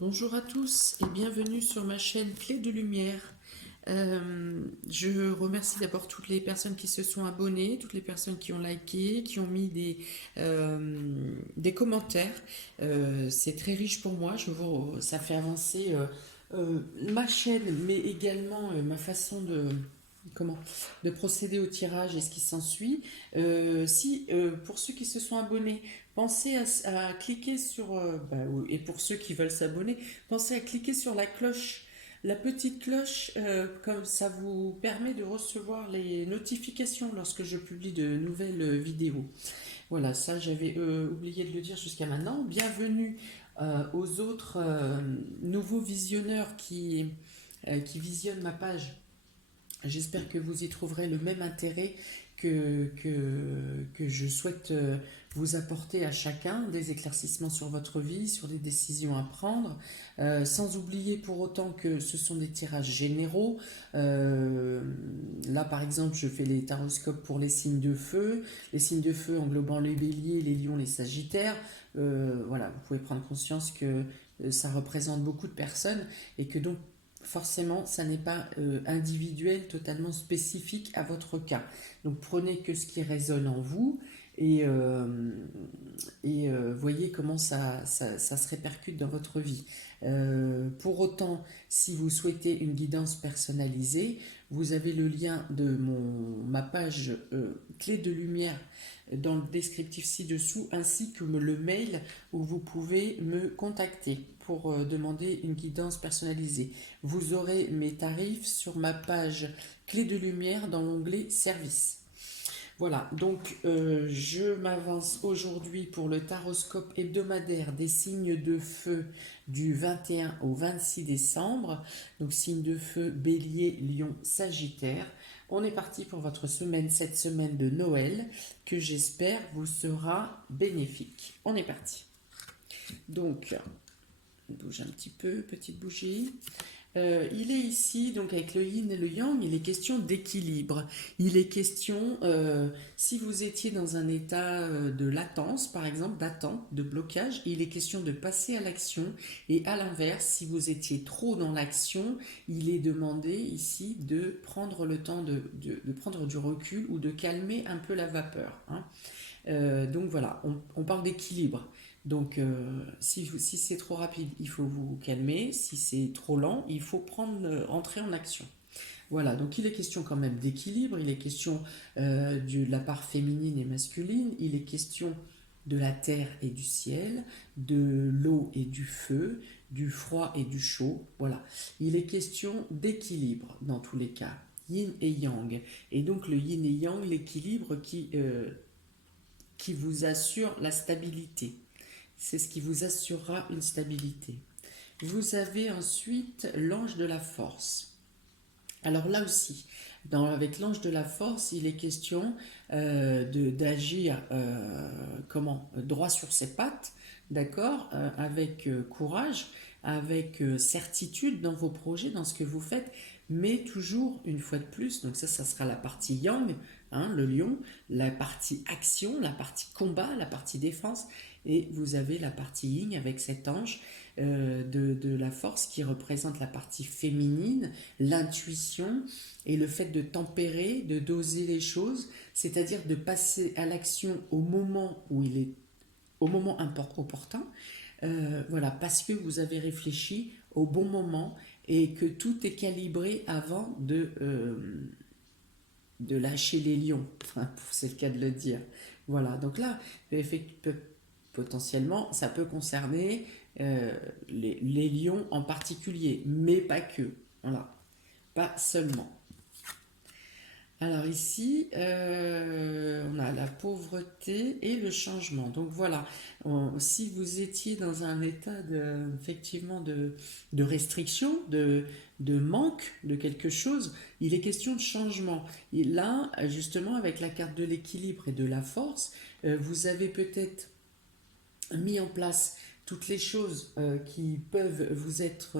Bonjour à tous et bienvenue sur ma chaîne Clé de Lumière. Je remercie d'abord toutes les personnes qui se sont abonnées, toutes les personnes qui ont liké, qui ont mis des commentaires. C'est très riche pour moi, ça fait avancer ma chaîne, mais également ma façon comment, de procéder au tirage et ce qui s'ensuit. Pour ceux qui se sont abonnés, pensez à cliquer sur, et pour ceux qui veulent s'abonner, pensez à cliquer sur la cloche, la petite cloche, comme ça vous permet de recevoir les notifications lorsque je publie de nouvelles vidéos. Voilà, ça j'avais oublié de le dire jusqu'à maintenant. Bienvenue aux autres nouveaux visionneurs qui visionnent ma page. J'espère que vous y trouverez le même intérêt que je souhaite vous apporter à chacun, des éclaircissements sur votre vie, sur les décisions à prendre, sans oublier pour autant que ce sont des tirages généraux. Là, par exemple, je fais les taroscopes pour les signes de feu englobant les béliers, les lions, les sagittaires. Voilà, vous pouvez prendre conscience que ça représente beaucoup de personnes et que donc forcément, ça n'est pas individuel, totalement spécifique à votre cas. Donc prenez que ce qui résonne en vous et voyez comment ça se répercute dans votre vie. Pour autant, si vous souhaitez une guidance personnalisée, vous avez le lien de ma page Clé de Lumière dans le descriptif ci-dessous, ainsi que le mail où vous pouvez me contacter pour demander une guidance personnalisée. Vous aurez mes tarifs sur ma page Clé de Lumière dans l'onglet Service. Voilà, donc je m'avance aujourd'hui pour le taroscope hebdomadaire des signes de feu du 21 au 26 décembre. Donc signes de feu Bélier, Lion, Sagittaire. On est parti pour votre semaine, cette semaine de Noël, que j'espère vous sera bénéfique. On est parti. Donc, on bouge un petit peu, petite bougie. Il est ici, donc avec le yin et le yang, il est question d'équilibre. Il est question, si vous étiez dans un état de latence, par exemple, d'attente, de blocage, il est question de passer à l'action. Et à l'inverse, si vous étiez trop dans l'action, il est demandé ici de prendre le temps de prendre du recul ou de calmer un peu la vapeur, hein. Donc voilà, on parle d'équilibre. Donc si c'est trop rapide, il faut vous calmer. Si c'est trop lent, il faut entrer en action. Voilà, donc il est question quand même d'équilibre, il est question de la part féminine et masculine, il est question de la terre et du ciel, de l'eau et du feu, du froid et du chaud. Voilà, il est question d'équilibre dans tous les cas, yin et yang. Et donc le yin et yang, l'équilibre qui vous assure la stabilité. C'est ce qui vous assurera une stabilité. Vous avez ensuite l'ange de la force. Alors là aussi, avec l'ange de la force, il est question d'agir droit sur ses pattes, d'accord, avec courage, avec certitude dans vos projets, dans ce que vous faites, mais toujours une fois de plus, donc ça sera la partie yang, hein, le lion, la partie action, la partie combat, la partie défense, et vous avez la partie yin avec cet ange de la force qui représente la partie féminine, l'intuition et le fait de tempérer, de doser les choses, c'est-à-dire de passer à l'action au moment opportun, voilà, parce que vous avez réfléchi au bon moment et que tout est calibré avant de lâcher les lions, enfin, c'est le cas de le dire. Voilà, donc là, potentiellement, ça peut concerner les lions en particulier, mais pas que. Voilà, pas seulement. Alors ici, on a la pauvreté et le changement. Donc voilà, si vous étiez dans un état effectivement de restriction, de manque de quelque chose, il est question de changement. Et là, justement, avec la carte de l'équilibre et de la force, vous avez peut-être mis en place toutes les choses qui peuvent vous être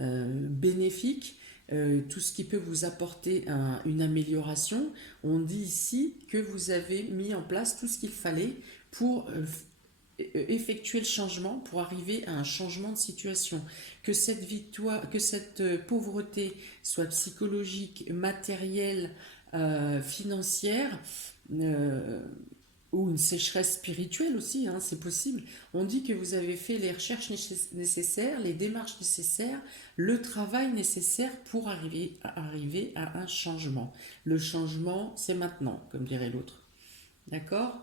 bénéfiques, tout ce qui peut vous apporter une amélioration. On dit ici que vous avez mis en place tout ce qu'il fallait pour effectuer le changement pour arriver à un changement de situation. Que cette victoire, que cette pauvreté soit psychologique, matérielle, financière, euh, ou une sécheresse spirituelle aussi, hein, c'est possible. On dit que vous avez fait les recherches nécessaires, les démarches nécessaires, le travail nécessaire pour arriver à un changement. Le changement, c'est maintenant, comme dirait l'autre. D'accord?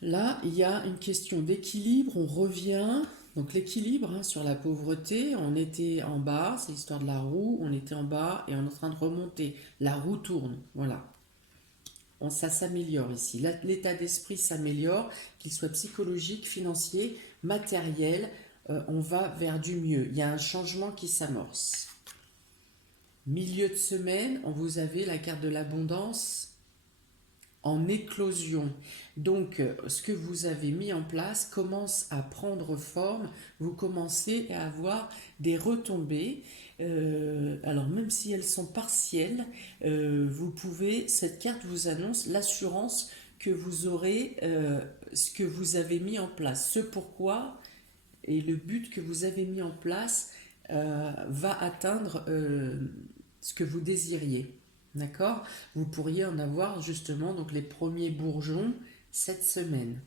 Là, il y a une question d'équilibre, on revient. Donc l'équilibre, hein, sur la pauvreté, on était en bas, c'est l'histoire de la roue, on était en bas et on est en train de remonter. La roue tourne, voilà. Ça s'améliore ici. L'état d'esprit s'améliore, qu'il soit psychologique, financier, matériel, on va vers du mieux. Il y a un changement qui s'amorce. Milieu de semaine, vous avez la carte de l'abondance en éclosion. Donc, ce que vous avez mis en place commence à prendre forme. Vous commencez à avoir des retombées. Alors, même si elles sont partielles, vous pouvez. Cette carte vous annonce l'assurance que vous aurez ce que vous avez mis en place. Ce pourquoi et le but que vous avez mis en place va atteindre ce que vous désiriez. D'accord? Vous pourriez en avoir justement donc les premiers bourgeons cette semaine.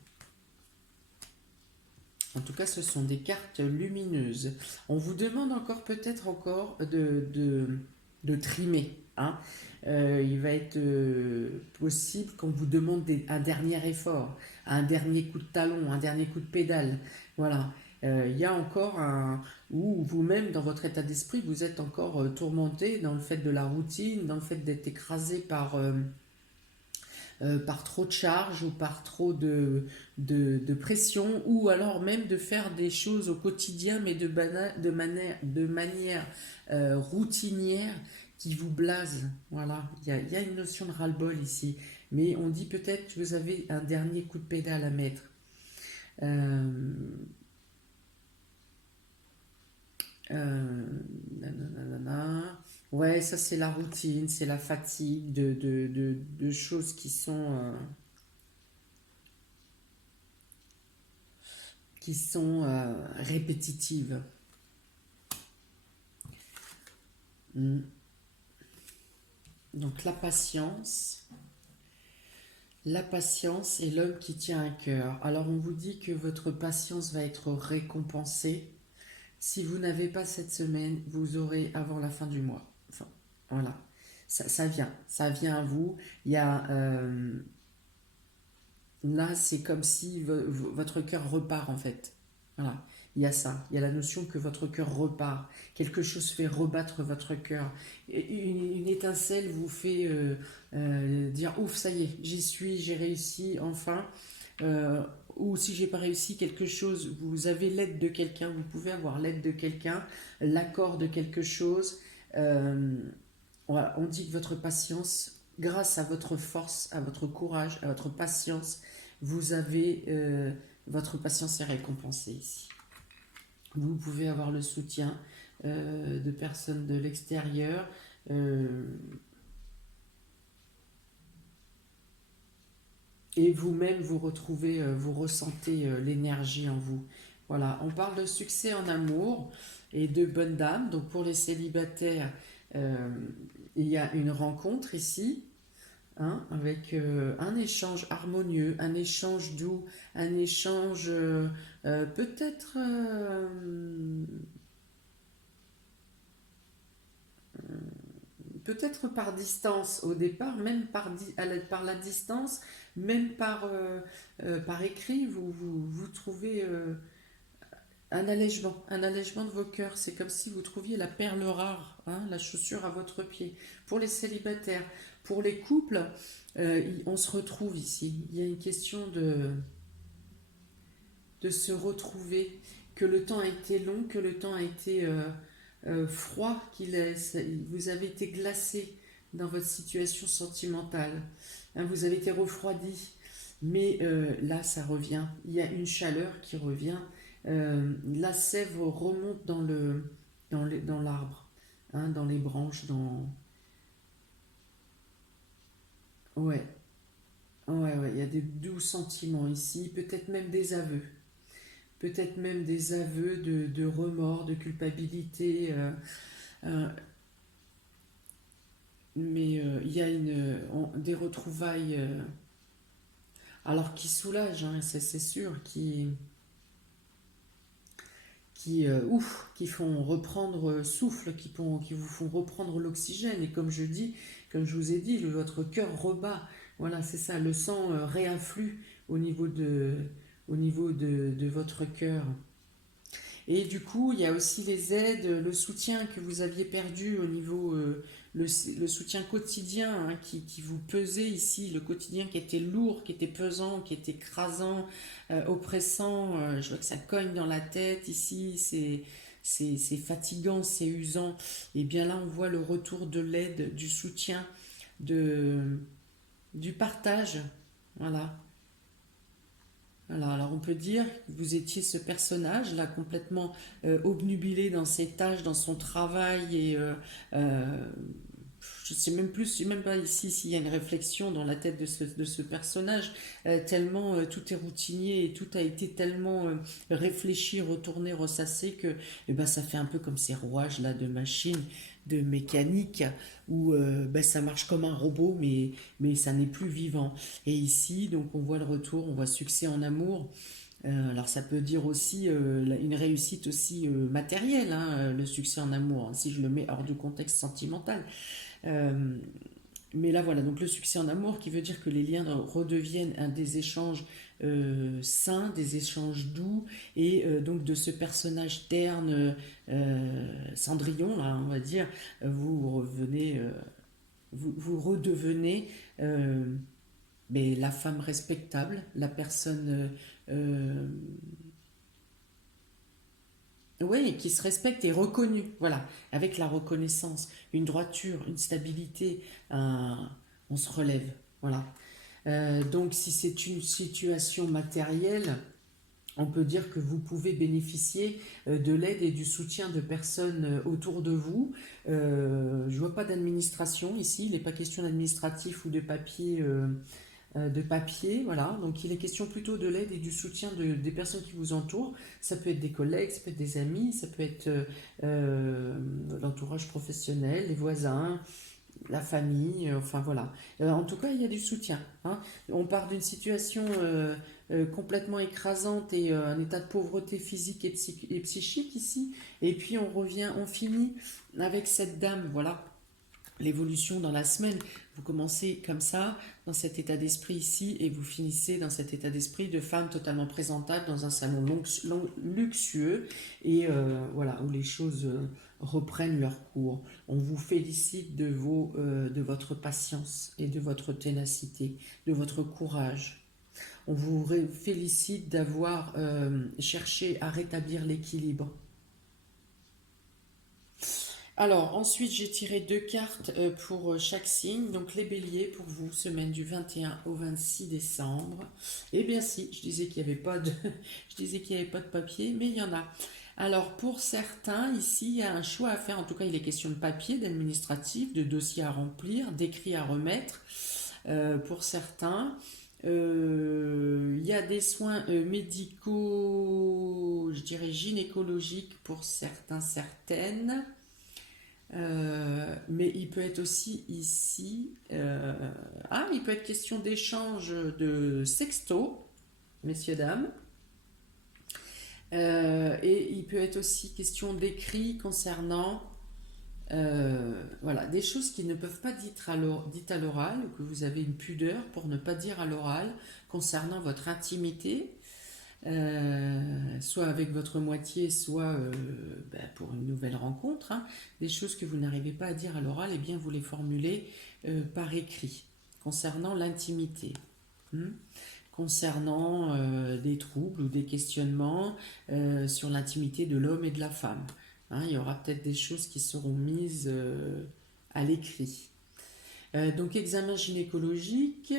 En tout cas, ce sont des cartes lumineuses. On vous demande peut-être encore de trimer. Hein. Il va être possible qu'on vous demande un dernier effort, un dernier coup de talon, un dernier coup de pédale. Voilà. Il y a encore où vous-même, dans votre état d'esprit, vous êtes encore tourmenté dans le fait de la routine, dans le fait d'être écrasé par trop de charges ou par trop de pression, ou alors même de faire des choses au quotidien, mais de manière routinière qui vous blase. Voilà, il y a une notion de ras-le-bol ici. Mais on dit peut-être que vous avez un dernier coup de pédale à mettre. Euh, Euh, nanana. Ouais, ça c'est la routine, c'est la fatigue de choses qui sont répétitives. Mm. Donc la patience est l'homme qui tient un cœur. Alors on vous dit que votre patience va être récompensée. Si vous n'avez pas cette semaine, vous aurez avant la fin du mois. Enfin, voilà. Ça vient à vous. Il y a là, c'est comme si votre cœur repart en fait. Voilà, il y a ça. Il y a la notion que votre cœur repart. Quelque chose fait rebattre votre cœur. Une étincelle vous fait dire ouf, ça y est, j'y suis, j'ai réussi, enfin. Euh, ou si j'ai pas réussi quelque chose, vous avez l'aide de quelqu'un, vous pouvez avoir l'aide de quelqu'un, l'accord de quelque chose. Euh, voilà, on dit que votre patience, grâce à votre force, à votre courage, à votre patience, vous avez votre patience est récompensée ici. Vous pouvez avoir le soutien de personnes de l'extérieur. euh, et vous-même, vous retrouvez, vous ressentez l'énergie en vous. Voilà, on parle de succès en amour et de bonne dame. Donc pour les célibataires, euh, il y a une rencontre ici, hein, avec un échange harmonieux, un échange doux, un échange peut-être peut-être par distance au départ, même par la distance, même par écrit, vous trouvez un allègement de vos cœurs. C'est comme si vous trouviez la perle rare, hein, la chaussure à votre pied. Pour les célibataires, pour les couples, on se retrouve ici. Il y a une question de se retrouver, que le temps a été long, que le temps a été froid, vous avez été glacé dans votre situation sentimentale, hein, vous avez été refroidi, mais là ça revient, il y a une chaleur qui revient, la sève remonte dans l'arbre, hein, dans les branches, ouais, Ouais, ouais, il y a des doux sentiments ici, peut-être même des aveux. Peut-être même des aveux de remords, de culpabilité. Euh, mais il y a des retrouvailles, alors qui soulagent, hein, c'est sûr, qui font reprendre souffle, qui vous font reprendre l'oxygène. Et comme je dis, comme je vous ai dit, votre cœur rebat. Voilà, c'est ça, le sang réafflue au niveau de votre cœur. Et du coup, il y a aussi les aides, le soutien que vous aviez perdu au niveau, le soutien quotidien, hein, qui vous pesait ici, le quotidien qui était lourd, qui était pesant, qui était écrasant, oppressant. Je vois que ça cogne dans la tête ici, c'est fatigant, c'est usant. Et bien là, on voit le retour de l'aide, du soutien, de, du partage. Voilà. Voilà, alors on peut dire que vous étiez ce personnage là complètement obnubilé dans ses tâches, dans son travail et euh, je sais même plus, je sais même pas ici s'il y a une réflexion dans la tête de ce personnage, tellement tout est routinier et tout a été tellement réfléchi, retourné, ressassé que eh ben, ça fait un peu comme ces rouages là de machines, de mécanique, où ben, ça marche comme un robot mais ça n'est plus vivant. Et ici, donc on voit le retour, on voit succès en amour. Alors ça peut dire aussi une réussite aussi matérielle, hein, le succès en amour, hein, si je le mets hors du contexte sentimental. Euh, mais là voilà, donc le succès en amour qui veut dire que les liens redeviennent des échanges sains, des échanges doux, et donc de ce personnage terne, Cendrillon, là on va dire, vous revenez, vous redevenez mais la femme respectable, la personne oui, qui se respecte et reconnue, voilà, avec la reconnaissance, une droiture, une stabilité, on se relève, voilà. Donc si c'est une situation matérielle, on peut dire que vous pouvez bénéficier de l'aide et du soutien de personnes autour de vous. Je ne vois pas d'administration ici, il n'est pas question d'administratif ou de papier, voilà. Donc il est question plutôt de l'aide et du soutien des personnes qui vous entourent. Ça peut être des collègues, ça peut être des amis, ça peut être l'entourage professionnel, les voisins, la famille, enfin voilà. En tout cas, il y a du soutien, hein. On part d'une situation complètement écrasante et un état de pauvreté physique et psychique ici, et puis on revient, on finit avec cette dame, voilà, l'évolution dans la semaine. Vous commencez comme ça, dans cet état d'esprit ici, et vous finissez dans cet état d'esprit de femme totalement présentable dans un salon luxueux, et voilà, où les choses reprennent leur cours. On vous félicite de votre patience et de votre ténacité, de votre courage. On vous félicite d'avoir cherché à rétablir l'équilibre. Alors, ensuite, j'ai tiré deux cartes pour chaque signe. Donc, les béliers pour vous, semaine du 21 au 26 décembre. Eh bien, si, je disais qu'il n'y avait pas de, je disais qu'il n'y avait pas de papier, mais il y en a. Alors, pour certains, ici, il y a un choix à faire. En tout cas, il est question de papier, d'administratif, de dossiers à remplir, d'écrits à remettre. Pour certains, il y a des soins médicaux, je dirais gynécologiques pour certains, certaines. Mais il peut être aussi ici. Il peut être question d'échange de sexto, messieurs, dames. Et il peut être aussi question d'écrit concernant voilà, des choses qui ne peuvent pas dites à l'oral, ou que vous avez une pudeur pour ne pas dire à l'oral concernant votre intimité, soit avec votre moitié, soit pour une nouvelle rencontre, hein. Des choses que vous n'arrivez pas à dire à l'oral, et bien vous les formulez par écrit, concernant l'intimité, hein. Concernant des troubles ou des questionnements sur l'intimité de l'homme et de la femme, hein. Il y aura peut-être des choses qui seront mises à l'écrit. Donc examen gynécologique,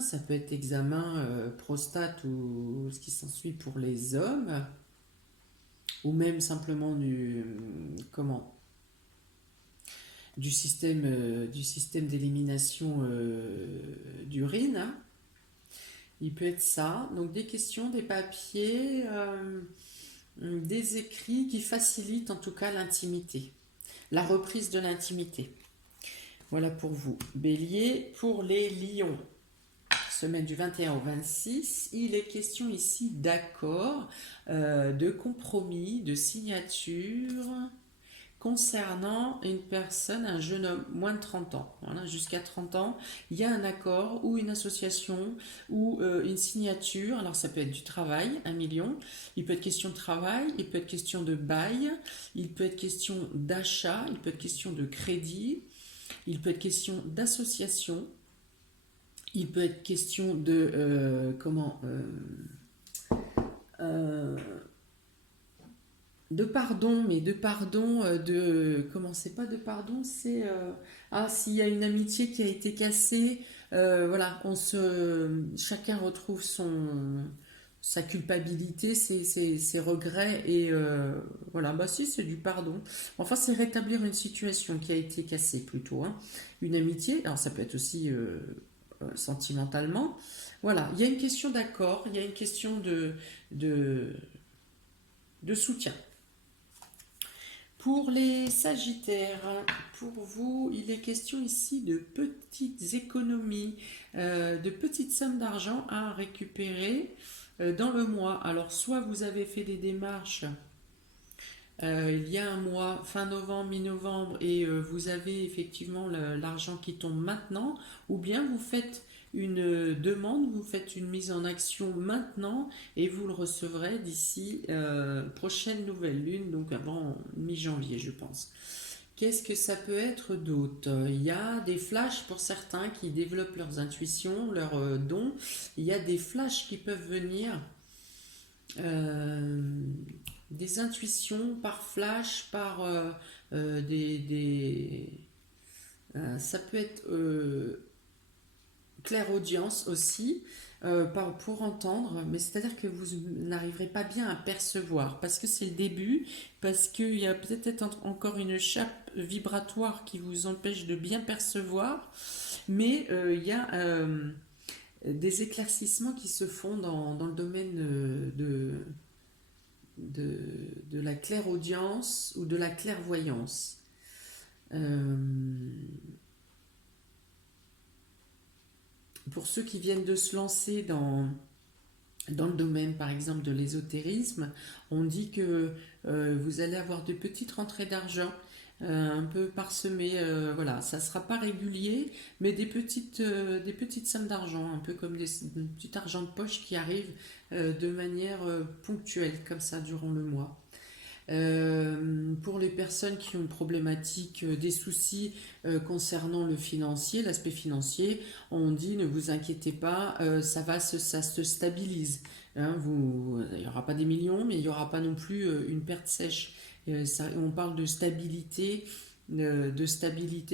ça peut être examen prostate ou ce qui s'ensuit pour les hommes, ou même simplement comment, du système d'élimination d'urine, hein. Il peut être ça. Donc des questions, des papiers, des écrits qui facilitent en tout cas l'intimité, la reprise de l'intimité. Voilà pour vous. Bélier, pour les lions, semaine du 21 au 26, il est question ici d'accord, de compromis, de signature concernant une personne, un jeune homme, moins de 30 ans, voilà, jusqu'à 30 ans, il y a un accord ou une association ou une signature. Alors ça peut être du travail, 1 million, il peut être question de travail, il peut être question de bail, il peut être question d'achat, il peut être question de crédit, il peut être question d'association, il peut être question de euh, de pardon, mais de pardon, comment c'est pas de pardon, c'est s'il y a une amitié qui a été cassée, voilà, chacun retrouve sa culpabilité, ses regrets et voilà, bah si c'est du pardon. Enfin, c'est rétablir une situation qui a été cassée plutôt, hein. Une amitié, alors ça peut être aussi sentimentalement. Voilà, il y a une question d'accord, il y a une question de, de soutien. Pour les Sagittaires, pour vous, il est question ici de petites économies, de petites sommes d'argent à récupérer dans le mois. Alors, soit vous avez fait des démarches il y a un mois, fin novembre, mi-novembre, et vous avez effectivement l'argent qui tombe maintenant, ou bien vous faites une demande, vous faites une mise en action maintenant, et vous le recevrez d'ici prochaine nouvelle lune, donc avant mi-janvier, je pense. Qu'est-ce que ça peut être d'autre? Il y a des flashs pour certains qui développent leurs intuitions, leurs dons. Il y a des flashs qui peuvent venir, euh, des intuitions par flash, par ça peut être clairaudience aussi, pour entendre, mais c'est-à-dire que vous n'arriverez pas bien à percevoir, parce que c'est le début, parce qu'il y a peut-être encore une chape vibratoire qui vous empêche de bien percevoir, mais il y a des éclaircissements qui se font dans le domaine de la clairaudience ou de la clairvoyance. Euh, pour ceux qui viennent de se lancer dans le domaine, par exemple, de l'ésotérisme, on dit que vous allez avoir de petites rentrées d'argent, un peu parsemées, voilà, ça ne sera pas régulier, mais des petites sommes d'argent, un peu comme des petits argent de poche qui arrivent de manière ponctuelle, comme ça, durant le mois. Pour les personnes qui ont une problématique, des soucis concernant le financier, l'aspect financier, on dit ne vous inquiétez pas, ça se stabilise. Hein, il n'y aura pas des millions, mais il n'y aura pas non plus une perte sèche. On parle de stabilité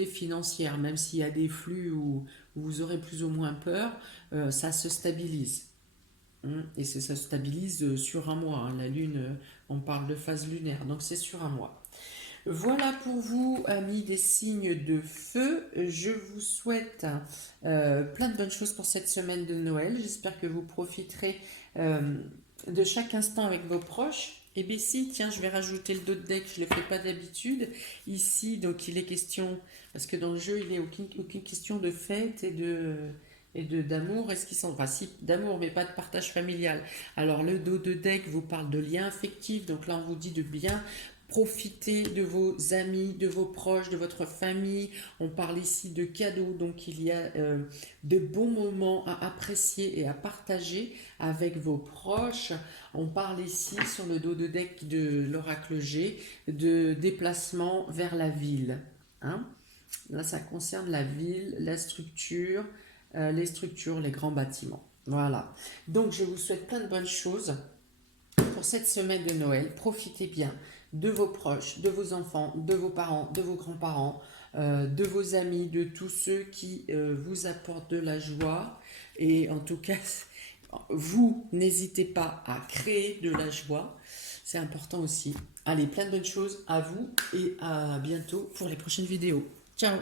financière, même s'il y a des flux où vous aurez plus ou moins peur, ça se stabilise. Et ça se stabilise sur un mois, hein. La Lune, on parle de phase lunaire, donc c'est sur un mois. Voilà pour vous, amis des signes de feu. Je vous souhaite plein de bonnes choses pour cette semaine de Noël. J'espère que vous profiterez de chaque instant avec vos proches. Et bien si, tiens, je vais rajouter le dos de deck, je ne le fais pas d'habitude. Ici, donc il est question, parce que dans le jeu, il n'est aucune question de fête et d'amour. Est-ce qu'ils sont, enfin si, d'amour, mais pas de partage familial. Alors le dos de deck vous parle de liens affectifs, donc là on vous dit de bien profiter de vos amis, de vos proches, de votre famille. On parle ici de cadeaux, donc il y a de bons moments à apprécier et à partager avec vos proches. On parle ici sur le dos de deck de l'oracle G de déplacement vers la ville. Hein, là, ça concerne la ville, la structure, les structures, les grands bâtiments. Voilà. Donc, je vous souhaite plein de bonnes choses pour cette semaine de Noël. Profitez bien de vos proches, de vos enfants, de vos parents, de vos grands-parents, de vos amis, de tous ceux qui vous apportent de la joie. Et en tout cas, vous n'hésitez pas à créer de la joie. C'est important aussi. Allez, plein de bonnes choses à vous et à bientôt pour les prochaines vidéos. Ciao!